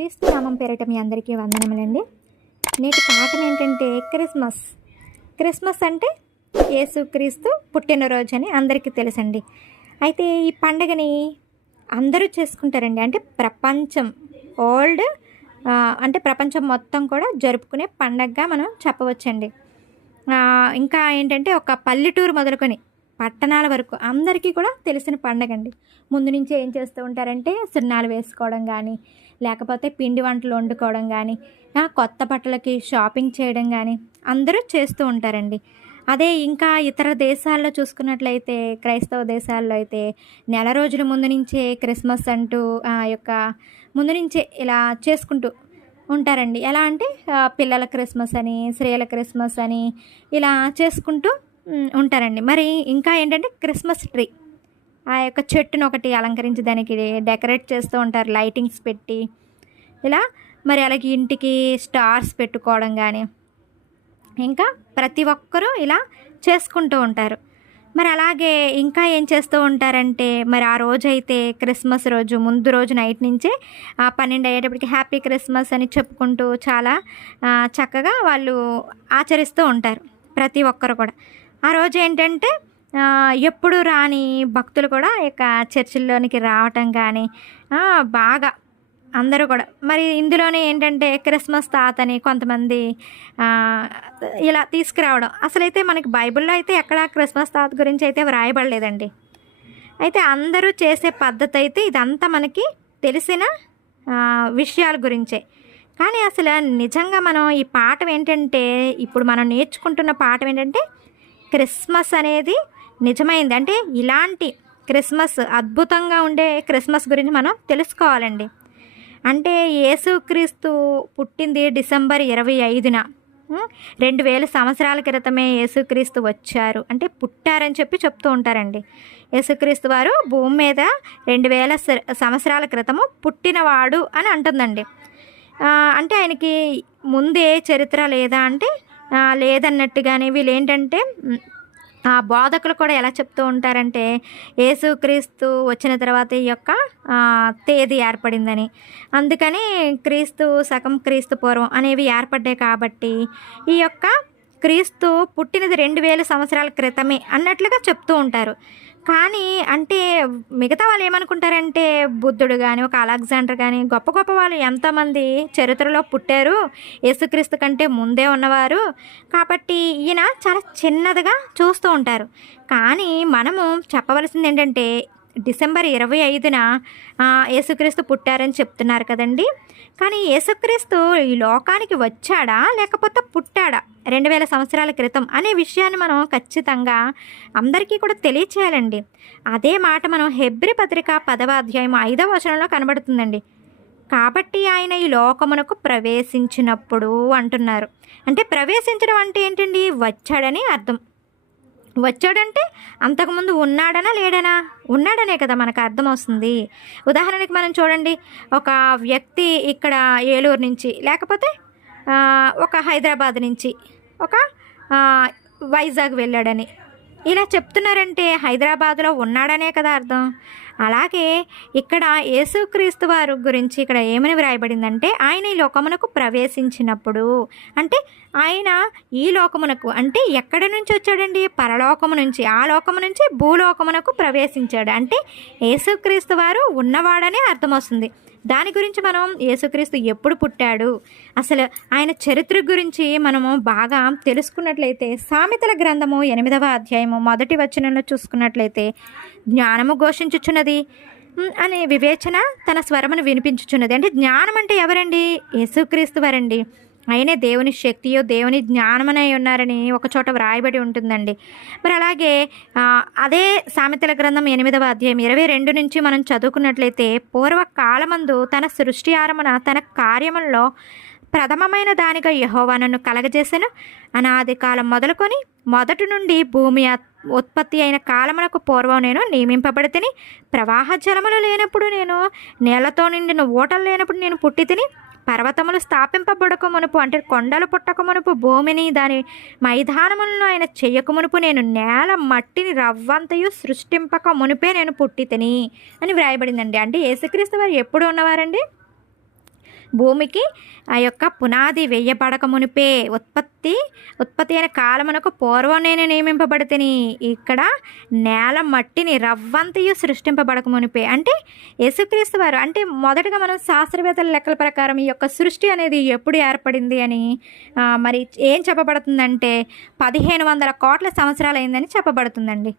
క్రీస్తు నామం పేరిట మీ అందరికీ వందనములండి. నేటి పాఠం ఏంటంటే క్రిస్మస్. క్రిస్మస్ అంటే యేసుక్రీస్తు పుట్టినరోజు అని అందరికీ తెలుసండి. అయితే ఈ పండగని అందరూ చేసుకుంటారండి. అంటే ప్రపంచం ఓల్డ్ అంటే ప్రపంచం మొత్తం కూడా జరుపుకునే పండగగా మనం చెప్పవచ్చండి. ఇంకా ఏంటంటే ఒక పల్లెటూరు మొదలుకొని పట్టణాల వరకు అందరికీ కూడా తెలిసిన పండగ అండి ముందు నుంచి ఏం చేస్తూ ఉంటారంటే సున్నాలు వేసుకోవడం కానీ లేకపోతే పిండి వంటలు వండుకోవడం కానీ కొత్త బట్టలకి షాపింగ్ చేయడం కానీ అందరూ చేస్తూ ఉంటారండి. అదే ఇంకా ఇతర దేశాల్లో చూసుకున్నట్లయితే క్రైస్తవ దేశాల్లో అయితే నెల రోజుల ముందు నుంచే క్రిస్మస్ అంటూ ఆ యొక్క ముందు నుంచే ఇలా చేసుకుంటూ ఉంటారండి. ఎలా అంటే పిల్లల క్రిస్మస్ అని స్త్రీల క్రిస్మస్ అని ఇలా చేసుకుంటూ ఉంటారండి. మరి ఇంకా ఏంటంటే క్రిస్మస్ ట్రీ ఆ యొక్క చెట్టును ఒకటి అలంకరించి దానికి డెకరేట్ చేస్తూ ఉంటారు లైటింగ్స్ పెట్టి. ఇలా మరి అలాగే ఇంటికి స్టార్స్ పెట్టుకోవడం కానీ ఇంకా ప్రతి ఒక్కరూ ఇలా చేసుకుంటూ ఉంటారు. మరి అలాగే ఇంకా ఏం చేస్తూ ఉంటారంటే మరి ఆ రోజు అయితే క్రిస్మస్ రోజు ముందు రోజు నైట్ నుంచే ఆ పన్నెండు అయ్యేటప్పటికి హ్యాపీ క్రిస్మస్ అని చెప్పుకుంటూ చాలా చక్కగా వాళ్ళు ఆచరిస్తూ ఉంటారు ప్రతి ఒక్కరు కూడా. ఆ రోజు ఏంటంటే ఎప్పుడు రాని భక్తులు కూడా ఇక చర్చిల్లోనికి రావటం కానీ బాగా అందరూ కూడా. మరి ఇందులోనే ఏంటంటే క్రిస్మస్ తాతని కొంతమంది ఇలా తీసుకురావడం. అసలైతే మనకి బైబిల్లో అయితే ఎక్కడా క్రిస్మస్ తాత గురించి అయితే వ్రాయబడలేదండి. అయితే అందరూ చేసే పద్ధతి అయితే ఇదంతా మనకి తెలిసిన విషయాల గురించే. కానీ అసలు నిజంగా మనం ఈ పాఠం ఏంటంటే ఇప్పుడు మనం నేర్చుకుంటున్న పాఠం ఏంటంటే క్రిస్మస్ అనేది నిజమైంది. అంటే ఇలాంటి క్రిస్మస్ అద్భుతంగా ఉండే క్రిస్మస్ గురించి మనం తెలుసుకోవాలండి. అంటే యేసుక్రీస్తు పుట్టింది డిసెంబర్ ఇరవై ఐదున. రెండు వేల సంవత్సరాల క్రితమే యేసుక్రీస్తు వచ్చారు. అంటే పుట్టారని చెప్పి చెప్తూ ఉంటారండి. యేసుక్రీస్తు వారు భూమి మీద రెండు వేల సంవత్సరాల క్రితము పుట్టినవాడు అని అంటుందండి. అంటే ఆయనకి ముందే చరిత్ర లేదా అంటే ఆ, లేదన్నట్టుగానే వీళ్ళు ఏంటంటే ఆ బోధకులు కూడా ఎలా చెప్తూ ఉంటారంటే యేసుక్రీస్తు వచ్చిన తర్వాత ఈ యొక్క తేదీ ఏర్పడిందని. అందుకని క్రీస్తు సగం క్రీస్తు పూర్వం అనేవి ఏర్పడ్డాయి కాబట్టి ఈ యొక్క క్రీస్తు పుట్టినది రెండు వేల సంవత్సరాల క్రితమే అన్నట్లుగా చెప్తూ ఉంటారు. కానీ అంటే మిగతా వాళ్ళు ఏమనుకుంటారంటే బుద్ధుడు కానీ ఒక అలెగ్జాండర్ కానీ గొప్ప గొప్ప వాళ్ళు ఎంతోమంది చరిత్రలో పుట్టారు యేసుక్రీస్తు కంటే ముందే ఉన్నవారు. కాబట్టి ఈయన చాలా చిన్నదిగా చూస్తూ ఉంటారు. కానీ మనము చెప్పవలసింది ఏంటంటే డిసెంబర్ ఇరవై ఐదున యేసుక్రీస్తు పుట్టారని చెప్తున్నారు కదండి. కానీ యేసుక్రీస్తు ఈ లోకానికి వచ్చాడా? లేకపోతే పుట్టాడా? రెండు వేల సంవత్సరాల క్రితం అనే విషయాన్ని మనం ఖచ్చితంగా అందరికీ కూడా తెలియచేయాలండి. అదే మాట మనం హెబ్రి పత్రిక పదవ అధ్యాయం ఐదవ వచనంలో కనబడుతుందండి. కాబట్టి ఆయన ఈ లోకమునకు ప్రవేశించినప్పుడు అంటున్నారు. అంటే ప్రవేశించడం అంటే ఏంటండి? వచ్చాడని అర్థం. వచ్చాడంటే అంతకుముందు ఉన్నాడనా లేడనా? ఉన్నాడనే కదా మనకు అర్థం ఉదాహరణకి మనం చూడండి ఒక వ్యక్తి ఇక్కడ ఏలూరు నుంచి లేకపోతే ఒక హైదరాబాద్ నుంచి ఒక వైజాగ్ వెళ్ళాడని. ఇలా చెప్తున్నారంటే హైదరాబాద్లో ఉన్నాడనే కదా అర్థం. అలాగే ఇక్కడ యేసుక్రీస్తు వారు గురించి ఇక్కడ ఏమని వ్రాయబడిందంటే ఆయన ఈ లోకమునకు ప్రవేశించినప్పుడు అంటే ఆయన ఈ లోకమునకు అంటే ఎక్కడి నుంచి వచ్చాడండి? పరలోకము నుంచి ఆ లోకము నుంచి భూలోకమునకు ప్రవేశించాడు. అంటే యేసుక్రీస్తు వారు ఉన్నవాడనే అర్థమవుతుంది దాని గురించి మనం యేసుక్రీస్తు ఎప్పుడు పుట్టాడు? అసలు ఆయన చరిత్ర గురించి మనము బాగా తెలుసుకున్నట్లయితే సామెతల గ్రంథము ఎనిమిదవ అధ్యాయము మొదటి వచనంలో చూసుకున్నట్లయితే జ్ఞానము ఘోషించుచున్నది. అని అనే వివేచన తన స్వరమును వినిపించుచున్నది. అంటే జ్ఞానం అంటే ఎవరండి? యేసుక్రీస్తు వారండి. ఆయనే దేవుని శక్తియో దేవుని జ్ఞానమనై ఉన్నారని ఒక చోట వ్రాయబడి ఉంటుందండి. మరి అలాగే అదే సామెతల గ్రంథం ఎనిమిదవ అధ్యాయం ఇరవై రెండు నుంచి మనం చదువుకున్నట్లయితే పూర్వకాలమందు తన సృష్టి ఆరమున తన కార్యములలో ప్రథమమైన దానిగా యెహోవా నన్ను కలగజేసెను అనాది కాలం మొదలుకొని మొదటి నుండి భూమి ఉత్పత్తి అయిన కాలమునకు పూర్వం నేను నియమింపబడితిని ప్రవాహ జలములు లేనప్పుడు నేను నేలతో నిండిన ఓటలు లేనప్పుడు నేను పుట్టి తిని పర్వతములు స్థాపింపబడక మునుపు అంటే కొండలు పుట్టక మునుపు భూమిని దాని మైదానములను ఆయన చెయ్యక మునుపు నేను నేల మట్టిని రవ్వంతయు సృష్టింపక మునిపే నేను పుట్టి తిని అని వ్రాయబడిందండి. అంటే యేసుక్రీస్తు వారు ఎప్పుడు ఉన్నవారండి? భూమికి ఆ యొక్క పునాది వెయ్యబడక మునిపే ఉత్పత్తి ఉత్పత్తి అయిన కాలమునకు పూర్వం నేను నియమింపబడితేని. ఇక్కడ నేల మట్టిని రవ్వంతయు సృష్టింపబడక మునిపే. అంటే యేసుక్రీస్తు వారు అంటే మొదటగా మనం శాస్త్రవేత్తల లెక్కల ప్రకారం ఈ యొక్క సృష్టి అనేది ఎప్పుడు ఏర్పడింది అని మరి ఏం చెప్పబడుతుందంటే పదిహేను వందల కోట్ల సంవత్సరాలు అయిందని చెప్పబడుతుందండి.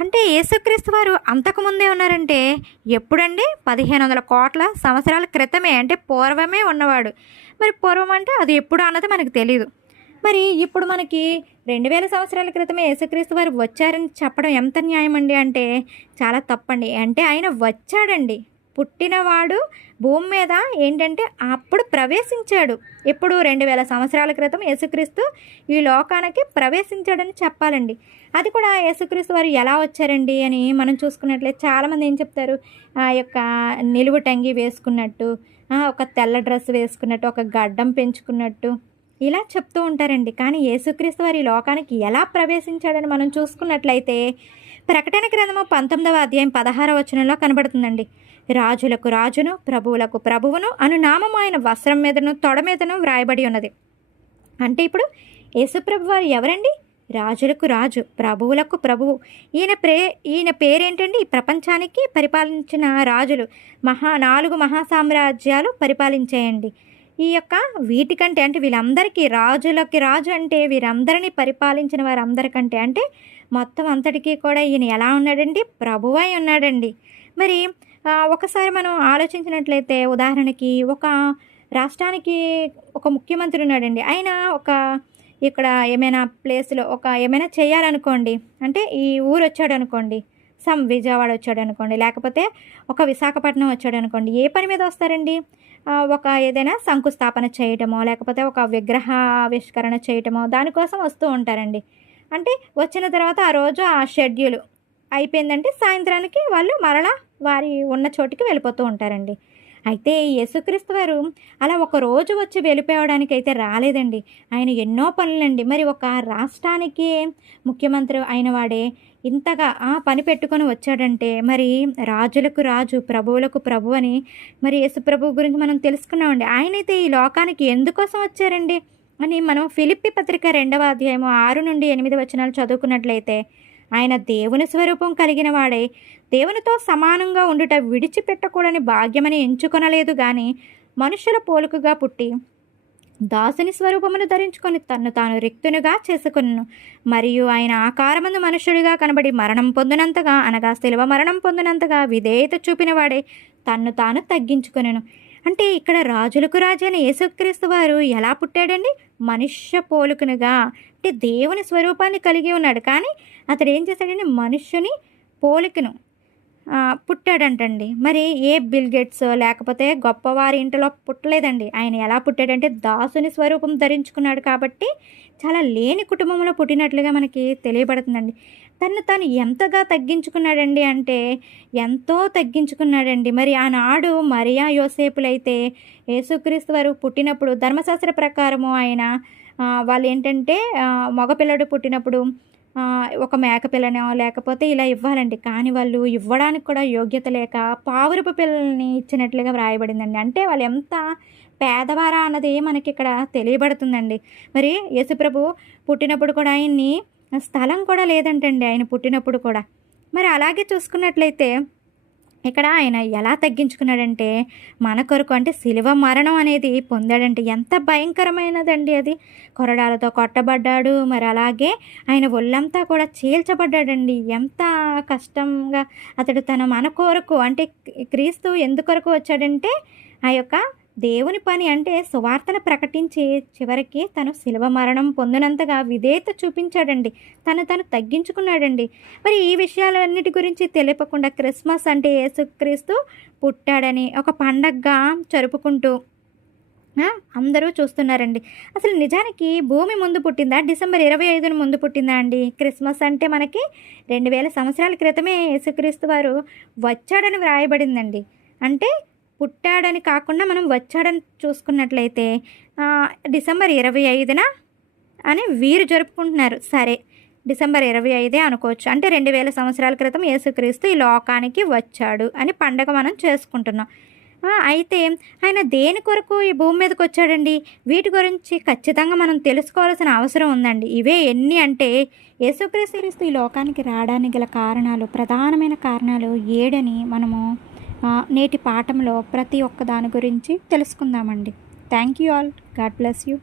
అంటే యేసుక్రీస్తు వారు అంతకుముందే ఉన్నారంటే ఎప్పుడండి? పదిహేను వందల కోట్ల సంవత్సరాల క్రితమే అంటే పూర్వమే ఉన్నవాడు. మరి పూర్వం అంటే అది ఎప్పుడు అన్నది మనకు తెలియదు మరి ఇప్పుడు మనకి రెండు వేల సంవత్సరాల క్రితమే యేసుక్రీస్తు వారు వచ్చారని చెప్పడం ఎంత న్యాయం అండి అంటే చాలా తప్పండి. అంటే ఆయన వచ్చాడండి. పుట్టినవాడు భూమి మీద ఏంటంటే అప్పుడు ప్రవేశించాడు. ఎప్పుడు? రెండు వేల సంవత్సరాల క్రితం యేసుక్రీస్తు ఈ లోకానికి ప్రవేశించాడని చెప్పాలండి. అది కూడా యేసుక్రీస్తు వారు ఎలా వచ్చారండి అని మనం చూసుకున్నట్లయితే చాలామంది ఏం చెప్తారు? ఆ యొక్క నిలువు టంగి వేసుకున్నట్టు ఒక తెల్ల డ్రెస్ వేసుకున్నట్టు ఒక గడ్డం పెంచుకున్నట్టు ఇలా చెప్తూ ఉంటారండి. కానీ యేసుక్రీస్తు వారి ఈ లోకానికి ఎలా ప్రవేశించాడని మనం చూసుకున్నట్లయితే ప్రకటన గ్రంథము పంతొమ్మిదవ అధ్యాయం పదహారవ వచనంలో కనబడుతుందండి. రాజులకు రాజును ప్రభువులకు ప్రభువును అను నామము ఆయన వస్త్రం మీదను తొడ మీదను వ్రాయబడి ఉన్నది. అంటే ఇప్పుడు యేసుప్రభు వారు ఎవరండి? రాజులకు రాజు ప్రభువులకు ప్రభువు. ఈయన ప్రే ఈయన పేరేంటండి? ఈ ప్రపంచానికి పరిపాలించిన రాజులు. మహా నాలుగు మహాసామ్రాజ్యాలు పరిపాలించేయండి. ఈ యొక్క వీటికంటే అంటే వీళ్ళందరికీ రాజులకి రాజు అంటే వీరందరినీ పరిపాలించిన వారందరికంటే అంటే మొత్తం అంతటికీ కూడా ఈయన ఎలా ఉన్నాడండి? ప్రభువై ఉన్నాడండి. మరి ఒకసారి మనం ఆలోచించినట్లయితే ఉదాహరణకి ఒక రాష్ట్రానికి ఒక ముఖ్యమంత్రి ఉన్నాడండి. ఆయన ఒక ఇక్కడ ఏమైనా ప్లేస్లో ఒక ఏమైనా చేయాలనుకోండి అంటే ఈ ఊరు వచ్చాడు అనుకోండి సమ్ విజయవాడ వచ్చాడు అనుకోండి లేకపోతే ఒక విశాఖపట్నం వచ్చాడు అనుకోండి ఏ పని మీద వస్తారండి? ఒక ఏదైనా శంకుస్థాపన చేయటమో లేకపోతే ఒక విగ్రహ ఆవిష్కరణ చేయటమో దానికోసం వస్తూ ఉంటారండి. అంటే వచ్చిన తర్వాత ఆ రోజు ఆ షెడ్యూల్ అయిపోయిందంటే సాయంత్రానికి వాళ్ళు మరలా వారి ఉన్న చోటికి వెళ్ళిపోతూ ఉంటారండి. అయితే ఈ యేసుక్రీస్తు వారు అలా ఒక రోజు వచ్చి వెళ్ళిపోవడానికి అయితే రాలేదండి. ఆయన ఎన్నో పనులండి. మరి ఒక రాష్ట్రానికి ముఖ్యమంత్రి అయిన వాడే ఇంతగా ఆ పని పెట్టుకొని వచ్చాడంటే మరి రాజులకు రాజు ప్రభువులకు ప్రభు అని మరి యేసు ప్రభు గురించి మనం తెలుసుకున్నామండి. ఆయనైతే ఈ లోకానికి ఎందుకోసం వచ్చారండి? అని మనం ఫిలిప్పి పత్రిక రెండవ అధ్యాయము ఆరు నుండి ఎనిమిది వచనాలు చదువుకున్నట్లయితే ఆయన దేవుని స్వరూపం కలిగిన వాడే దేవునితో సమానంగా ఉండుట విడిచిపెట్టకూడని భాగ్యమని ఎంచుకొనలేదు కానీ మనుషుల పోలుకగా పుట్టి దాసుని స్వరూపమును ధరించుకొని తన్ను తాను రిక్తునిగా చేసుకును మరియు ఆయన ఆకారమందు మనుషుడిగా కనబడి మరణం పొందినంతగా అనగా శిలువ మరణం పొందినంతగా విధేయత చూపినవాడే తన్ను తాను తగ్గించుకొనెను. అంటే ఇక్కడ రాజులకు రాజు యేసుక్రీస్తు వారు ఎలా పుట్టాడండి? మనుష్య పోలుకునుగా. అంటే దేవుని స్వరూపాన్ని కలిగి ఉన్నాడు. కానీ అతడు ఏం చేశాడండి మనుష్యుని పోలికను పుట్టాడంటండి. మరి ఏ బిల్ గేట్స్ లేకపోతే గొప్పవారి ఇంటిలో పుట్టలేదండి. ఆయన ఎలా పుట్టాడంటే దాసుని స్వరూపం ధరించుకున్నాడు కాబట్టి చాలా లేని కుటుంబంలో పుట్టినట్లుగా మనకి తెలియబడుతుందండి. తను తాను ఎంతగా తగ్గించుకున్నాడండి అంటే ఎంతో తగ్గించుకున్నాడండి. మరి ఆనాడు మరియా యోసేపులైతే యేసుక్రీస్తు వారు పుట్టినప్పుడు ధర్మశాస్త్ర ప్రకారము ఆయన వాళ్ళు ఏంటంటే మగపిల్లడు పుట్టినప్పుడు ఒక మేకపిల్లనో లేకపోతే ఇలా ఇవ్వాలండి. కానీ వాళ్ళు ఇవ్వడానికి కూడా యోగ్యత లేక పావురపు పిల్లల్ని ఇచ్చినట్లుగా వ్రాయబడిందండి. అంటే వాళ్ళు ఎంత పేదవారా అన్నది మనకి ఇక్కడ తెలియబడుతుందండి. మరి యేసుప్రభు పుట్టినప్పుడు కూడా ఆయన్ని స్థలం కూడా లేదంటండి. ఆయన పుట్టినప్పుడు కూడా. మరి అలాగే చూసుకున్నట్లయితే ఇక్కడ ఆయన ఎలా తగ్గించుకున్నాడంటే మన కొరకు అంటే శిలువ మరణం అనేది పొందాడంటే ఎంత భయంకరమైనదండి అది. కొరడాలతో కొట్టబడ్డాడు మరి అలాగే ఆయన ఒళ్ళంతా కూడా చీల్చబడ్డాడండి. ఎంత కష్టంగా అతడు తన మన కొరకు అంటే క్రీస్తు ఎందుకొరకు వచ్చాడంటే ఆ యొక్క దేవుని పని అంటే సువార్తను ప్రకటించి చివరికి తను శిలువ మరణం పొందినంతగా విధేయత చూపించాడండి. తను తను తగ్గించుకున్నాడండి. మరి ఈ విషయాలన్నిటి గురించి తెలియకుండా క్రిస్మస్ అంటే యేసుక్రీస్తు పుట్టాడని ఒక పండగగా జరుపుకుంటూ అందరూ చూస్తున్నారండి. అసలు నిజానికి భూమి ముందు పుట్టిందా? డిసెంబర్ ఇరవై ఐదున ముందు పుట్టిందా అండి? క్రిస్మస్ అంటే మనకి రెండు వేల సంవత్సరాల క్రితమే యేసుక్రీస్తు వారు వచ్చాడని వ్రాయబడిందండి. అంటే పుట్టాడని కాకుండా మనం వచ్చాడని చూసుకున్నట్లయితే డిసెంబర్ ఇరవై ఐదున అని వీరు జరుపుకుంటున్నారు. సరే డిసెంబర్ ఇరవై ఐదే అనుకోవచ్చు. అంటే రెండు వేల సంవత్సరాల క్రితం యేసుక్రీస్తు ఈ లోకానికి వచ్చాడు అని పండగ మనం చేసుకుంటున్నాం. అయితే ఆయన దేని కొరకు ఈ భూమి మీదకి వచ్చాడండి? వీటి గురించి ఖచ్చితంగా మనం తెలుసుకోవాల్సిన అవసరం ఉందండి. ఇవే ఎన్ని అంటే యేసుక్రీస్తు ఈ లోకానికి రావడానికి గల కారణాలు ప్రధానమైన కారణాలు ఏడని మనము నేటి పాఠంలో ప్రతి ఒక్క దాని గురించి తెలుసుకుందామండి. Thank you all God bless you